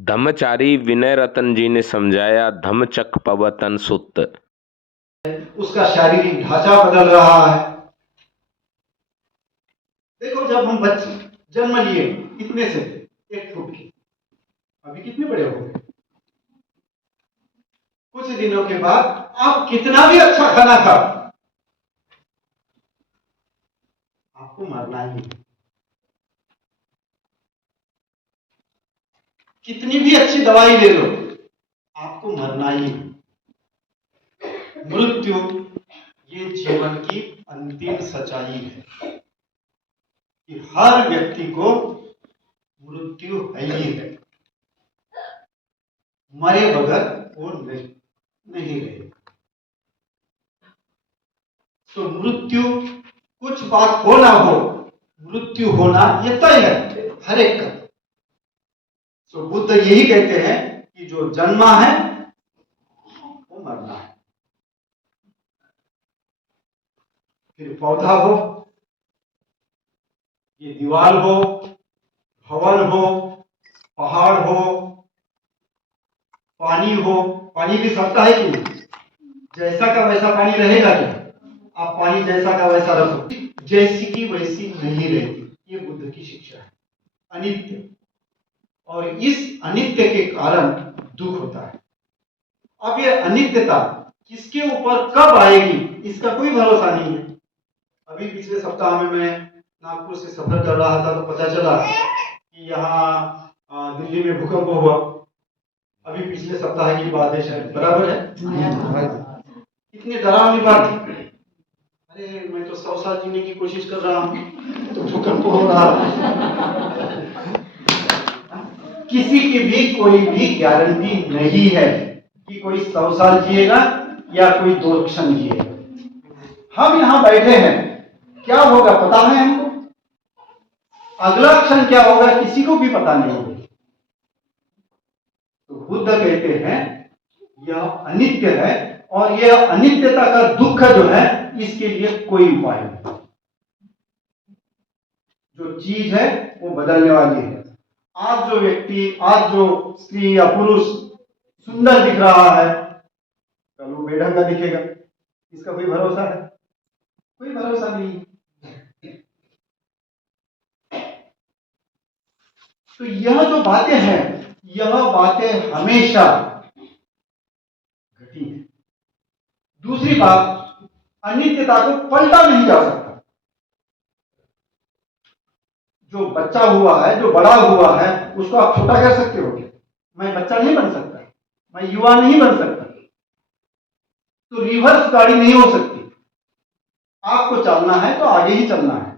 धम्मचारी विनय रतन जी ने समझाया, धम्मचक पवतन सुत। उसका शारीरिक ढांचा बदल रहा है। देखो, जब हम बच्चे जन्म लिए कितने से, 1 फुट के, अभी कितने बड़े हो गए। कुछ दिनों के बाद आप कितना भी अच्छा खाना खाओ, आपको मरना ही है। कितनी भी अच्छी दवाई ले लो, आपको मरना ही है। मृत्यु ये जीवन की अंतिम सच्चाई है कि हर व्यक्ति को मृत्यु है ही है। मरे बगैर वो नहीं रहेगा। तो मृत्यु, कुछ बात हो ना हो, मृत्यु होना ये तय है हर एक का। तो बुद्ध यही कहते हैं कि जो जन्मा है वो मरना है। फिर पौधा हो, ये दीवार हो, भवन हो, पहाड़ हो, पानी हो। पानी भी सकता है कि नहीं? जैसा का वैसा पानी रहेगा क्या? आप पानी जैसा का वैसा रखो, जैसी की वैसी नहीं रहती। ये बुद्ध की शिक्षा है, अनित्य। और इस अनित्य के कारण दुख होता है। अब ये अनित्यता किसके ऊपर कब आएगी, इसका कोई भरोसा नहीं है। अभी पिछले सप्ताह में मैं नागपुर से सफर कर रहा था, तो पता चला कि यहाँ दिल्ली में भूकंप हुआ। अभी पिछले सप्ताह की बात है, शायद बराबर है। कितनी डरावनी बात है। अरे मैं तो 100 साल जीने की कोशिश कर रहा हूँ, तो भूकंप हो रहा है। किसी की भी कोई भी गारंटी नहीं है कि कोई 100 साल जिएगा या कोई 2 क्षण जिएगा। हम यहाँ बैठे हैं, क्या होगा पता है हमको? अगला क्षण क्या होगा किसी को भी पता नहीं होगा। तो बुद्ध कहते हैं यह अनित्य है, और यह अनित्यता का दुख जो है इसके लिए कोई उपाय नहीं। जो चीज है वो बदलने वाली है। आज जो व्यक्ति, आज जो स्त्री या पुरुष सुंदर दिख रहा है, कल वो बेढंगा दिखेगा। इसका कोई भरोसा है? कोई भरोसा नहीं। तो यह जो बातें हैं, यह बातें हमेशा घटी है। दूसरी बात, अनित्यता को पलटा नहीं जा सकता। जो बच्चा हुआ है, जो बड़ा हुआ है, उसको आप छोटा कर सकते हो क्या? मैं बच्चा नहीं बन सकता, मैं युवा नहीं बन सकता। तो रिवर्स गाड़ी नहीं हो सकती। आपको चलना है तो आगे ही चलना है।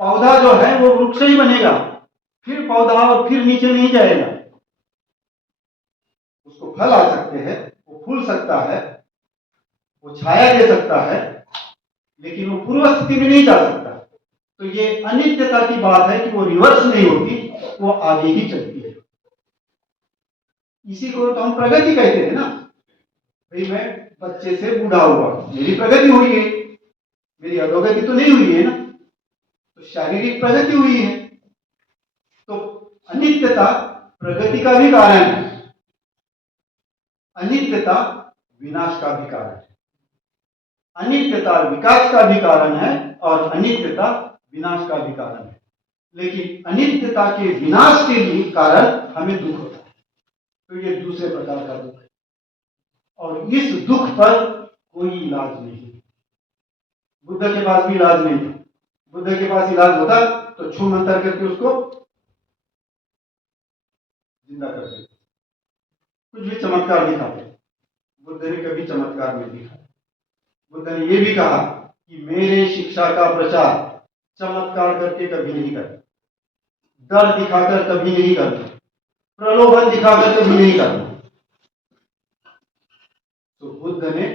पौधा जो है वो वृक्ष ही बनेगा, फिर पौधा, और फिर नीचे नहीं जाएगा। उसको फल आ सकते हैं, वो फूल सकता है, वो छाया दे सकता है, लेकिन वो पूर्व स्थिति में नहीं जा सकता। तो ये अनित्यता की बात है कि वो रिवर्स नहीं होती, वो आगे ही चलती है। इसी को तो हम प्रगति कहते हैं ना। भाई मैं बच्चे से बूढ़ा हुआ, मेरी प्रगति हुई है, मेरी अधोगति तो नहीं हुई है ना। तो शारीरिक प्रगति हुई है। तो अनित्यता प्रगति का भी कारण है, अनित्यता विनाश का भी कारण है। अनित्यता विकास का भी कारण है, और अनित्यता विनाश का भी कारण है। लेकिन अनित्यता के विनाश के लिए कारण हमें दुख होता है। तो ये दूसरे प्रकार का दुख है, और इस दुख पर कोई इलाज नहीं। बुद्ध के पास भी इलाज नहीं था। बुद्ध के पास इलाज होता तो छू मंतर करके उसको जिंदा कर देते, कुछ भी चमत्कार दिखाते। बुद्ध ने कभी चमत्कार नहीं दिखाया। बुद्ध ने यह भी कहा कि मेरे शिक्षा का प्रचार चमत्कार करके कभी नहीं करता, डर दिखाकर कभी नहीं करता, प्रलोभन दिखाकर कभी नहीं करता। तो बुद्ध ने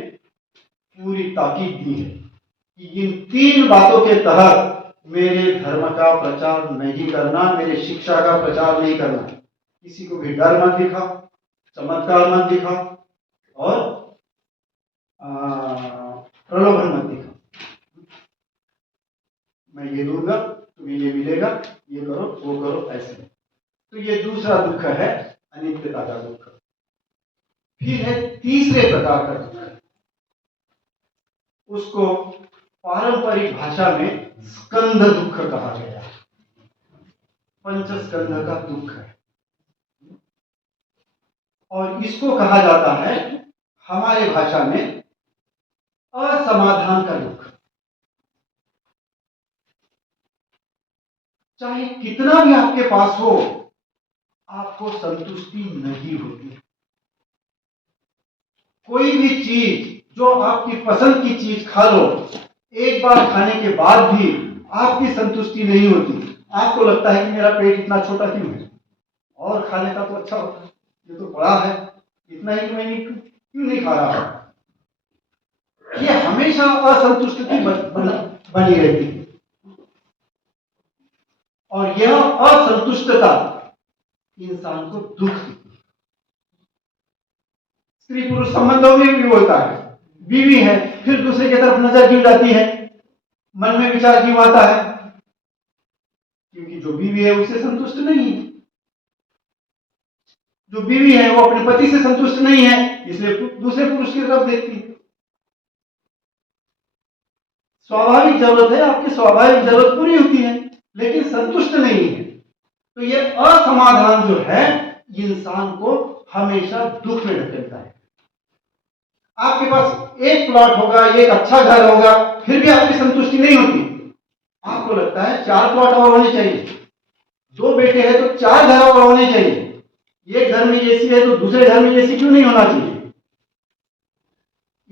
पूरी ताकीद दी है कि इन 3 बातों के तहत मेरे धर्म का प्रचार नहीं करना, मेरे शिक्षा का प्रचार नहीं करना। किसी को भी डर मत दिखा, चमत्कार मत दिखा, और प्रलोभन मत दिखा। मैं ये दूंगा, तुम्हें ये मिलेगा, ये करो, वो करो, ऐसे। तो ये दूसरा दुख है अनित्यता का दुख। फिर है तीसरे प्रकार का दुख, उसको पारंपरिक भाषा में स्कंध दुख कहा गया है। पंचस्कंध का दुख है और इसको कहा जाता है हमारे भाषा में असमाधान का दुख। चाहे कितना भी आपके पास हो, आपको संतुष्टि नहीं होती। कोई भी चीज जो आपकी पसंद की चीज खा लो, एक बार खाने के बाद भी आपकी संतुष्टि नहीं होती। आपको लगता है कि मेरा पेट इतना छोटा क्यों है, और खाने का तो अच्छा होता है, ये तो बड़ा है, इतना ही मैं क्यों नहीं खा रहा। ये हमेशा असंतुष्टि बनी रहती है और यह असंतुष्टता इंसान को दुख देती है। स्त्री पुरुष संबंधों में भी होता है। बीवी है, फिर दूसरे की तरफ नजर क्यों जाती है, मन में विचार क्यों आता है, क्योंकि जो बीवी है उससे संतुष्ट नहीं है। जो बीवी है वो अपने पति से संतुष्ट नहीं है, इसलिए दूसरे पुरुष की तरफ देखती है। स्वाभाविक जरूरत है, आपकी स्वाभाविक जरूरत पूरी होती है, लेकिन संतुष्ट नहीं है। तो ये असमाधान जो है इंसान को हमेशा दुख में ढकेलता है। आपके पास एक प्लॉट होगा, एक अच्छा घर होगा, फिर भी आपकी संतुष्टि नहीं होती। आपको लगता है 4 प्लॉट और होने चाहिए, 2 बेटे हैं तो 4 घर और होने चाहिए, एक घर में एसी है तो दूसरे घर में एसी क्यों नहीं होना चाहिए।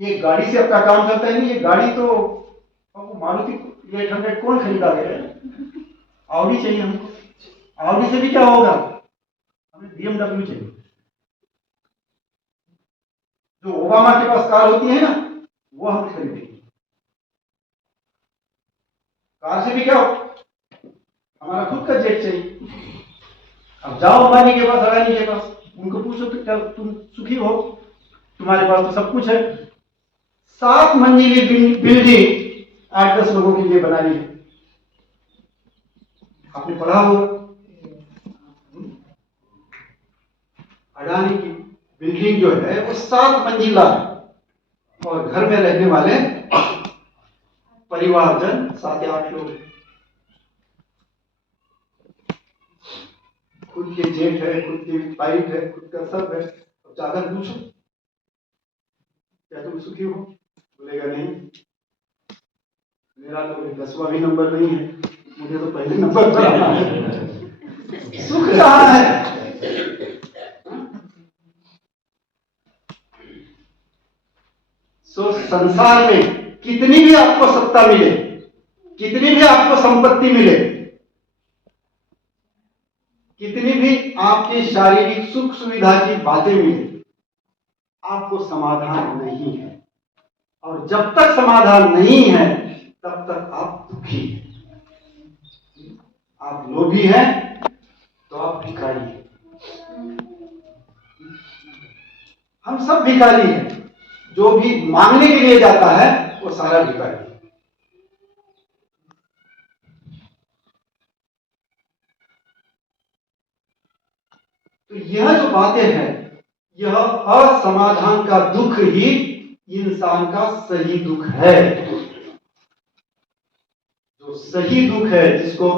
ये गाड़ी से अपना काम करता है नहीं, ये गाड़ी तो मारुति 800 कौन खरीदा गया, ऑडी चाहिए हमको। ऑडी से भी क्या होगा, हमें BMW चाहिए। जो ओबामा के पास कार होती है ना, वो हम खरीदेंगे। कार से भी क्या हो, हमारा खुद का जेट चाहिए। अब जाओ अंबानी के पास, अडानी के पास, उनको पूछो तो क्या तुम सुखी हो, तुम्हारे पास तो सब कुछ है। 7 मंजिली बिल्डिंग 8-10 लोगों के लिए बनाई है, आपने पढ़ा होगा। अडानी की बिल्डिंग जो है वो 7 मंजिला है और घर में रहने वाले परिवारजन 7 या 8 लोग। खुद के जेट है, खुद की फ्लाइट है, खुद का सब है। अब जाकर पूछो क्या तुम सुखी हो, बोलेगा नहीं, मेरा तो 10वां भी नंबर नहीं है, मुझे तो पहले नंबर पर आना है। सुख कहाँ है। संसार में कितनी भी आपको सत्ता मिले, कितनी भी आपको संपत्ति मिले, कितनी भी आपकी शारीरिक सुख सुविधा की बातें मिले, आपको समाधान नहीं है। और जब तक समाधान नहीं है तब तक आप दुखी हैं। आप लोभी हैं तो आप भिखारी हैं। हम सब भिखारी हैं। जो भी मांगने के लिए जाता है वो सारा भिखारी है। तो यह जो बातें हैं, यह असमाधान का दुख ही इंसान का सही दुख है। जो सही दुख है, जिसको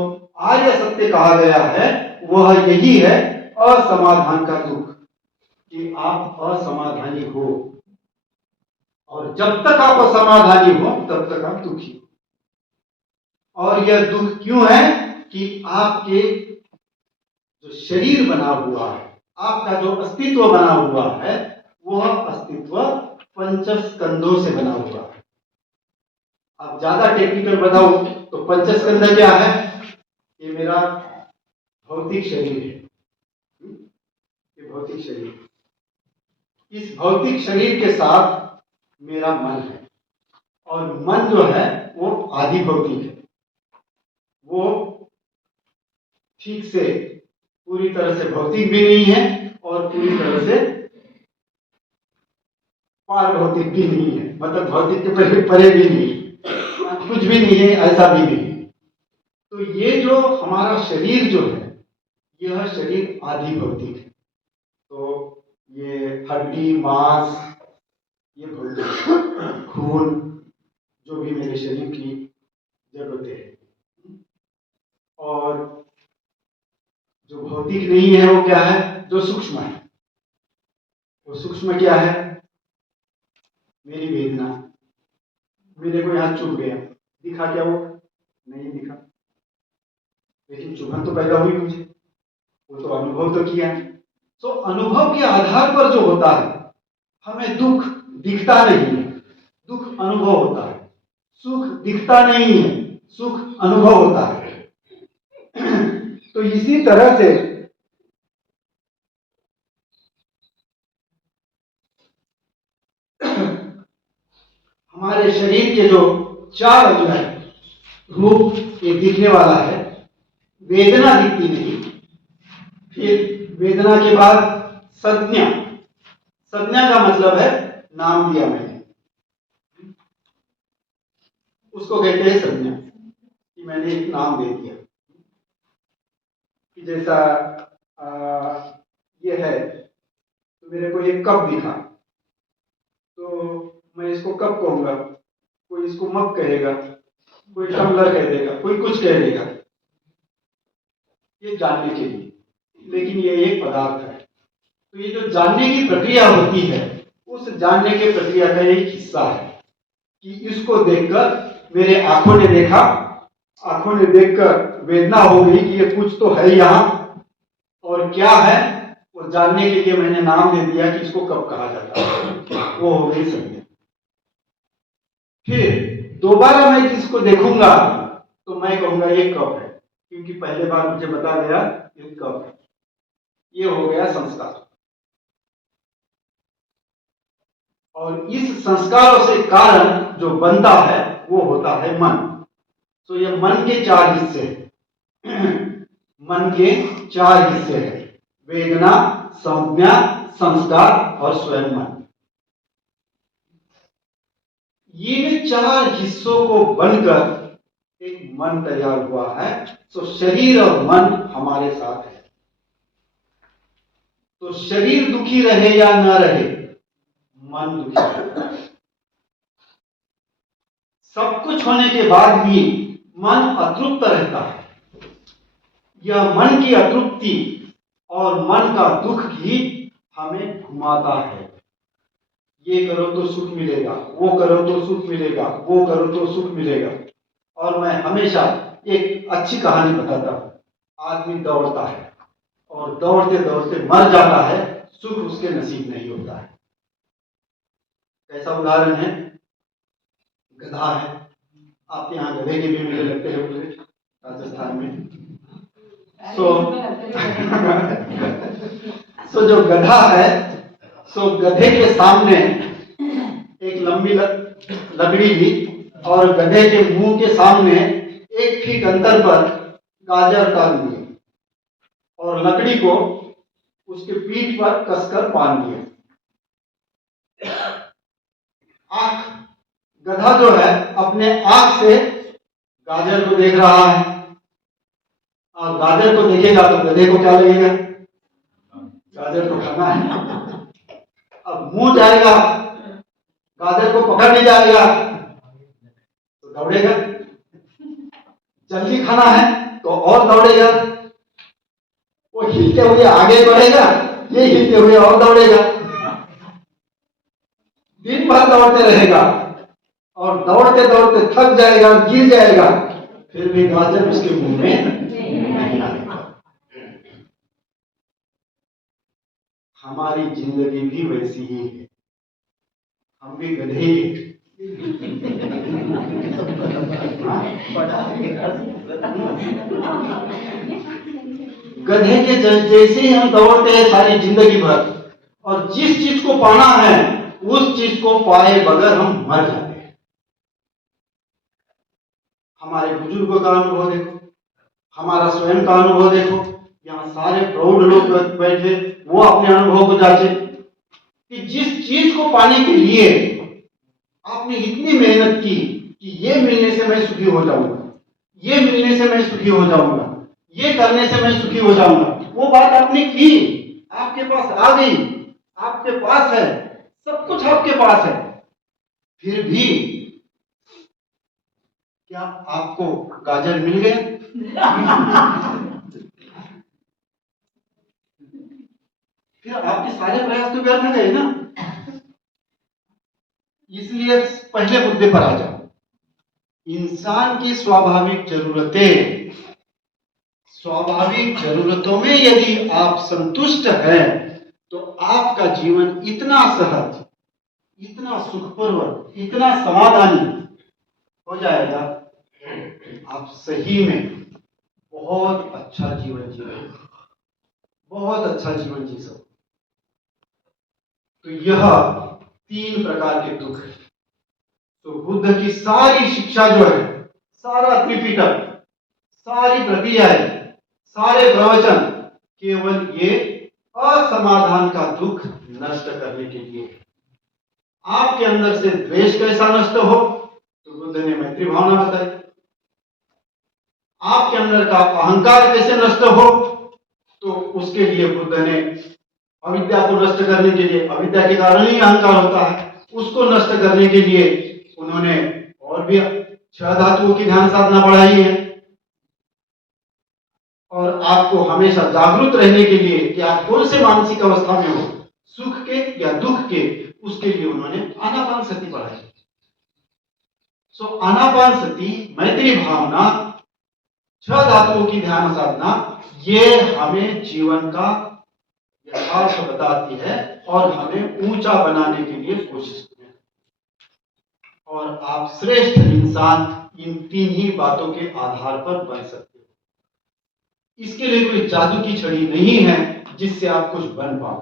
आर्य सत्य कहा गया है, वह यही है असमाधान का दुख, कि आप असमाधानी हो। और जब तक आप असमाधानी हो तब तक आप दुखी हो। और यह दुख क्यों है कि आपके जो शरीर बना हुआ है, आपका जो अस्तित्व बना हुआ है, वह अस्तित्व पंचस्कंधों से बना हुआ है। अब ज्यादा टेक्निकल बताऊं तो पंचस्कंध क्या है, ये मेरा भौतिक शरीर है। ये भौतिक शरीर, इस भौतिक शरीर के साथ मेरा मन है, और मन जो है वो आदि भौतिक है। वो ठीक से पूरी तरह से भौतिक भी नहीं है और पूरी तरह से पार भौतिक भी नहीं है, मतलब भौतिक के परे भी नहीं, कुछ भी नहीं है, ऐसा भी नहीं है। तो ये जो हमारा शरीर जो है, यह शरीर आदि भौतिक है। तो ये हड्डी, मांस, ये भौतिक, खून, जो भी मेरे शरीर की जरूरतें हैं। और जो भौतिक नहीं है वो क्या है? जो सूक्ष्म है। वो सूक्ष्म क्या है? मेरी वेदना। मेरे को यहाँ चुभ गया, दिखा क्या वो? नहीं दिखा, लेकिन चुभन तो पैदा हुई मुझे, वो तो अनुभव तो किया। तो अनुभव के आधार पर जो होता है, हमें दुख दिखता नहीं है, दुख अनुभव होता है। सुख दिखता नहीं है, सुख अनुभव होता है। तो इसी तरह से हमारे शरीर के जो चार अंग हैं, रूप एक दिखने वाला है, वेदना दिखती नहीं, फिर वेदना के बाद संज्ञा। संज्ञा का मतलब है नाम दिया मैंने, उसको कहते हैं संज्ञा, कि मैंने एक नाम दे दिया। कि जैसा ये है, तो मेरे को एक कप दिखा, तो मैं इसको कप कहूंगा, कोई इसको मग कहेगा, कोई टम्बलर कह देगा, कोई कुछ कह देगा, ये जानने के लिए। लेकिन ये एक पदार्थ है। तो ये जो जानने की प्रक्रिया होती है, उस जानने की प्रक्रिया का एक हिस्सा है कि इसको देखकर मेरे आंखों ने देखा, आंखों ने देखकर वेदना हो गई कि ये कुछ तो है यहाँ, और क्या है वो जानने के लिए मैंने नाम दे दिया कि इसको कब कहा जाता है, वो हो गई संज्ञा। फिर दोबारा मैं जिसको देखूंगा तो मैं कहूंगा ये कब है, क्योंकि पहले बार मुझे बता गया ये कब है। ये हो गया संस्कार। और इस संस्कारों से कारण जो बनता है वो होता है मन। तो ये मन के चार हिस्से हैं। मन के चार हिस्से हैं, वेदना, संज्ञा, संस्कार और स्वयं मन। ये चार हिस्सों को बनकर एक मन तैयार हुआ है। तो शरीर और मन हमारे साथ है। तो शरीर दुखी रहे या न रहे, मन दुखी रहे। सब कुछ होने के बाद भी मन अतृप्त रहता है। यह मन की अतृप्ति और मन का दुख ही हमें घुमाता है। ये करो तो सुख मिलेगा, वो करो तो सुख मिलेगा, वो करो तो सुख मिलेगा। और मैं हमेशा एक अच्छी कहानी बताता हूँ। आदमी दौड़ता है और दौड़ते दौड़ते मर जाता है, सुख उसके नसीब नहीं होता है। कैसा उदाहरण है? गधा है। आपके यहाँ गधे के भी मेले लगते हैं पूरे राजस्थान में। सो जो गधा है, सो गधे के सामने एक लंबी लकड़ी थी और गधे के मुंह के सामने 1 फीट अंतर पर गाजर टांग दिए और लकड़ी को उसके पीठ पर कसकर बांध दिया। आंख, गधा जो है अपने आंख से गाजर को देख रहा है, और गाजर को देखेगा तो गधे को क्या लगेगा? गाजर को खाना है। अब मुंह जाएगा, गाजर को पकड़ने जाएगा तो दौड़ेगा। जल्दी खाना है तो और दौड़ेगा। वो हिलते हुए आगे बढ़ेगा, ये हिलते हुए और दौड़ेगा। दिन भर दौड़ते रहेगा और दौड़ते दौड़ते थक जाएगा, गिर जाएगा, फिर भी गाजर उसके मुंह में नहीं आएगा। हमारी जिंदगी भी वैसी ही है। हम भी गधे ही हैं। गधे के जैसे ही हम दौड़ते हैं सारी जिंदगी भर, और जिस चीज को पाना है उस चीज को पाए बगैर हम मर जाते हैं। हमारे बुजुर्गों का अनुभव देखो, हमारा स्वयं का अनुभव देखो। यहाँ सारे प्रौढ़ लोग बैठे, वो अपने अनुभव को जांचे कि जिस चीज को पाने के लिए आपने इतनी मेहनत की कि ये मिलने से मैं सुखी हो जाऊंगा, ये मिलने से मैं सुखी हो जाऊंगा, ये करने से मैं सुखी हो जाऊंगा, वो बात आपने की, आपके पास आ गई, आपके पास है, सब कुछ आपके पास है, फिर भी क्या आपको गाजर मिल गए? फिर आपके सारे प्रयास तो व्यर्थ गए ना। इसलिए पहले मुद्दे पर आ जाओ। इंसान की स्वाभाविक जरूरतें, स्वाभाविक जरूरतों में यदि आप संतुष्ट हैं तो आपका जीवन इतना सहज, इतना सुखपूर्वक, इतना समाधानी हो जाएगा, आप सही में बहुत अच्छा जीवन जी रहे, बहुत अच्छा जीवन जी सकते। तो यह 3 प्रकार के दुख है। तो बुद्ध की सारी शिक्षा जो है, सारा त्रिपिटक, सारी प्रतियाएं, सारे प्रवचन केवल ये असमाधान का दुख नष्ट करने के लिए। आपके अंदर से द्वेष कैसा नष्ट हो, तो बुद्ध ने मैत्री भावना बताई। आपके अंदर का अहंकार कैसे नष्ट हो, तो उसके लिए बुद्ध ने अविद्या को नष्ट करने के लिए, अविद्या के कारण ही अहंकार होता है, उसको नष्ट करने के लिए उन्होंने और भी 6 धातुओं की ध्यान साधना बढ़ाई है। और आपको हमेशा जागरूक रहने के लिए कि आप कौन से मानसिक अवस्था में हो, सुख के या दुख के, उसके लिए उन्होंने आनापानसति बढ़ाई। सो आनापानसति, मैत्री भावना, 6 धातुओं की ध्यान साधना, ये हमें जीवन का यथार्थ बताती है और हमें ऊंचा बनाने के लिए कोशिश करती है। और आप श्रेष्ठ इंसान इन 3 ही बातों के आधार पर बन सकते हो। इसके लिए कोई जादू की छड़ी नहीं है जिससे आप कुछ बन पाओ।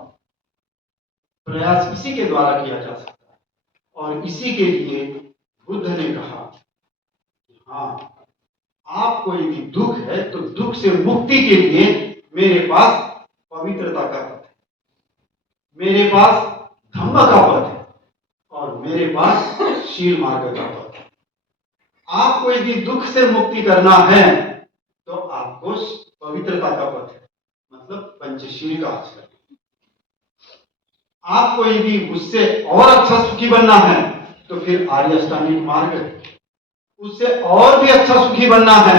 प्रयास इसी के द्वारा किया जा सकता है। और इसी के लिए बुद्ध ने कहा कि हाँ, आपको यदि दुख है तो दुख से मुक्ति के लिए मेरे पास पवित्रता का पथ है, मेरे पास धम्म का पथ है और मेरे पास शील मार्ग का पथ है। आपको यदि दुख से मुक्ति करना है तो आपको पवित्रता का पथ है, मतलब पंचशील का आचरण। आपको यदि उससे और अच्छा सुखी बनना है तो फिर आर्य अष्टांगिक मार्ग है। उससे और भी अच्छा सुखी बनना है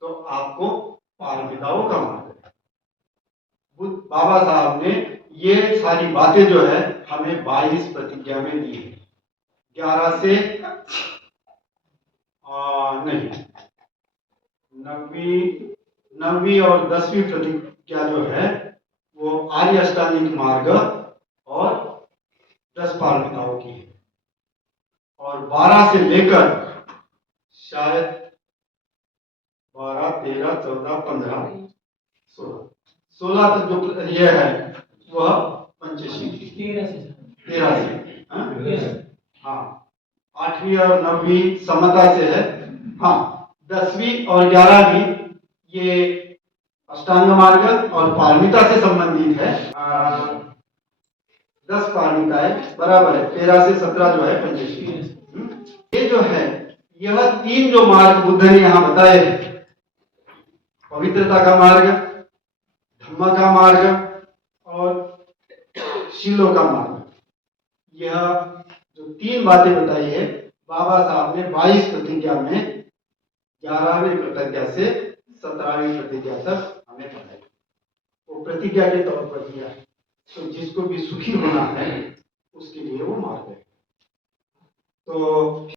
तो आपको पारमिताओं का मार्ग है। बाबा साहब ने ये सारी बातें जो है हमें 22 प्रतिज्ञा में दी है। 11 से नहीं, 9वीं और 10वीं प्रतिज्ञा जो है वो आर्य अष्टांगिक मार्ग और 10 पारमिताओं की है। और 12 से लेकर शायद 12, 13, 14, 15, 16 तक जो ये है वह पंचशील। 13 से हाँ, 8वीं और 9वीं समता से है। हाँ, 10वीं और 11वीं ये अष्टांग मार्ग और पारमिता से संबंधित है। 10 पारमिताएं बराबर है, 13 से 17 जो है पंचशील। ये जो है, यह 3 जो मार्ग बुद्ध ने यहां बताए, पवित्रता का मार्ग, धम्म का मार्ग और शीलों का मार्ग, यह जो 3 बातें बताई है बाबा साहब ने 22 प्रतिज्ञा में 11वीं प्रतिज्ञा से 17वीं प्रतिज्ञा तक हमें बताई। वो प्रतिज्ञा के तौर पर दिया है। तो जिसको भी सुखी होना है उसके लिए वो मार्ग है। तो